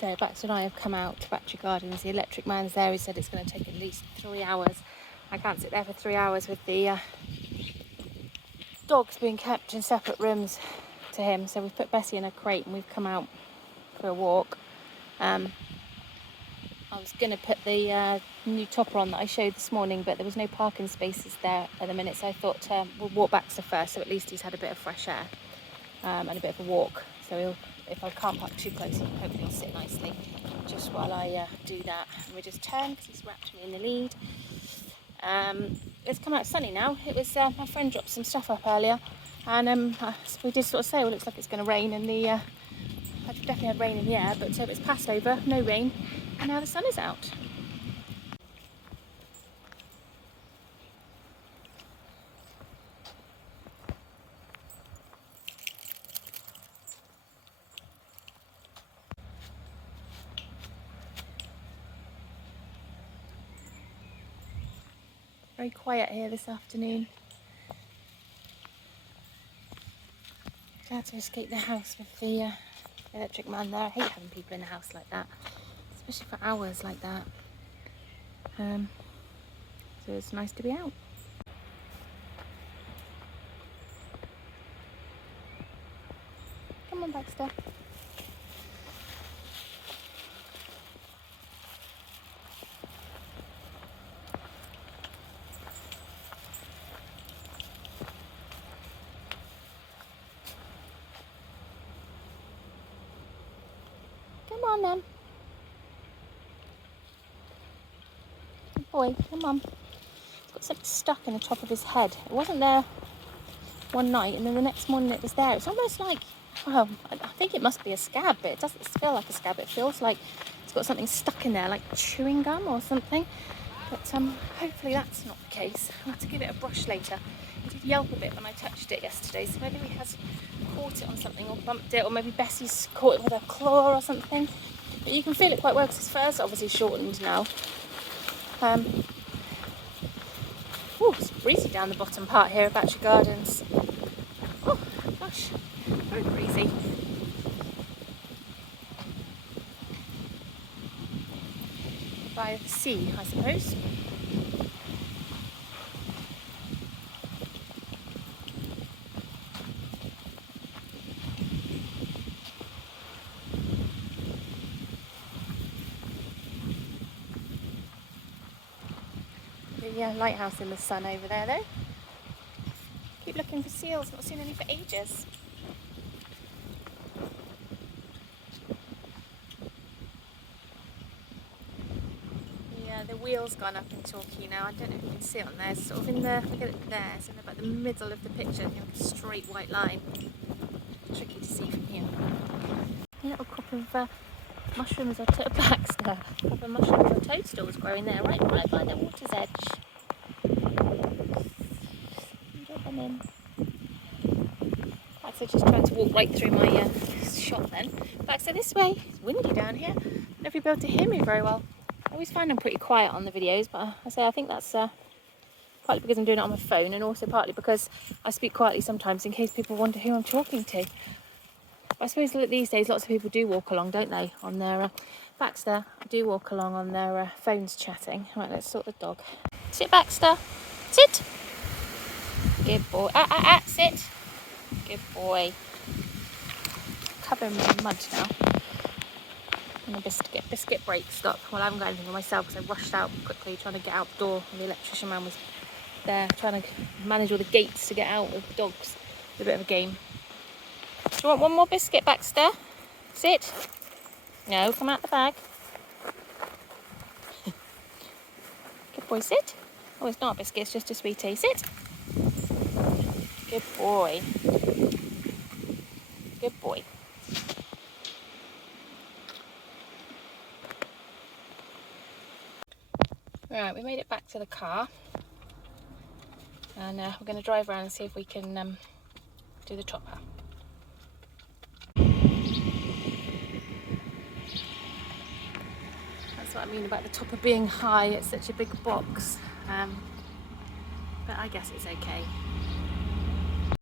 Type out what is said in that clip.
So Baxter and I have come out to Battery Gardens. The electric man's there. He said it's going to take at least 3 hours. I can't sit there for 3 hours with the dogs being kept in separate rooms to him. So we've put Bessie in a crate and we've come out for a walk. I was going to put the new topper on that I showed this morning, but there was no parking spaces there at the minute, so I thought we'll walk Baxter first, so at least he's had a bit of fresh air and a bit of a walk. So if I can't park too close, hopefully he'll sit nicely just while I do that. And we just turn because he's wrapped me in the lead. It's come out sunny now. It was my friend dropped some stuff up earlier, and we did sort of say, well, it looks like it's going to rain, and I definitely had rain in the air, but it's passed over, no rain, and now the sun is out. Very quiet here this afternoon. Glad to escape the house with the electric man there. I hate having people in the house like that, especially for hours like that. So it's nice to be out. Come on, Baxter. Come on then. Good boy, come on. He's got something stuck in the top of his head. It wasn't there one night, and then the next morning it was there. It's almost like, well, I think it must be a scab, but it doesn't feel like a scab. It feels like it's got something stuck in there, like chewing gum or something. But hopefully that's not the case. I'll have to give it a brush later. It did yelp a bit when I touched it yesterday, so maybe he has caught it on something or bumped it, or maybe Bessie's caught it with her claw or something. But you can feel it quite well because his fur's obviously shortened now. It's breezy down the bottom part here of Battery Gardens. Oh gosh, very breezy. By the sea, I suppose. The lighthouse in the sun over there though. Keep looking for seals, not seen any for ages. Yeah, the wheel's gone up in Torquay now. I don't know if you can see it on there. It's sort of in the, look at it there, it's in about the middle of the picture, like a straight white line. Tricky to see from here. A little crop of mushrooms or Baxter. A crop of mushrooms or toadstools growing there, right by the water's edge. Drop them in. Baxter just tried to walk right through my shop then. Baxter, this way. It's windy down here. I don't know if you'll be able to hear me very well. I always find I'm pretty quiet on the videos, but I think that's partly because I'm doing it on my phone, and also partly because I speak quietly sometimes in case people wonder who I'm talking to. But I suppose these days lots of people do walk along, don't they, on their Baxter do walk along on their phones chatting. Right, let's sort the dog. Sit, Baxter. Sit. Good boy. Sit. Good boy. Cover me in mud now. And a biscuit break stop. Well, I haven't got anything for myself because I rushed out quickly trying to get outdoor, and the electrician man was there trying to manage all the gates to get out with dogs. It's a bit of a game. Do you want one more biscuit, Baxter? Sit. No, come out the bag. Good boy, sit. Oh, it's not a biscuit, it's just a sweetie. Sit. Good boy. Good boy. Right, we made it back to the car, and we're going to drive around and see if we can do the topper. That's what I mean about the topper being high. It's such a big box, but I guess it's okay.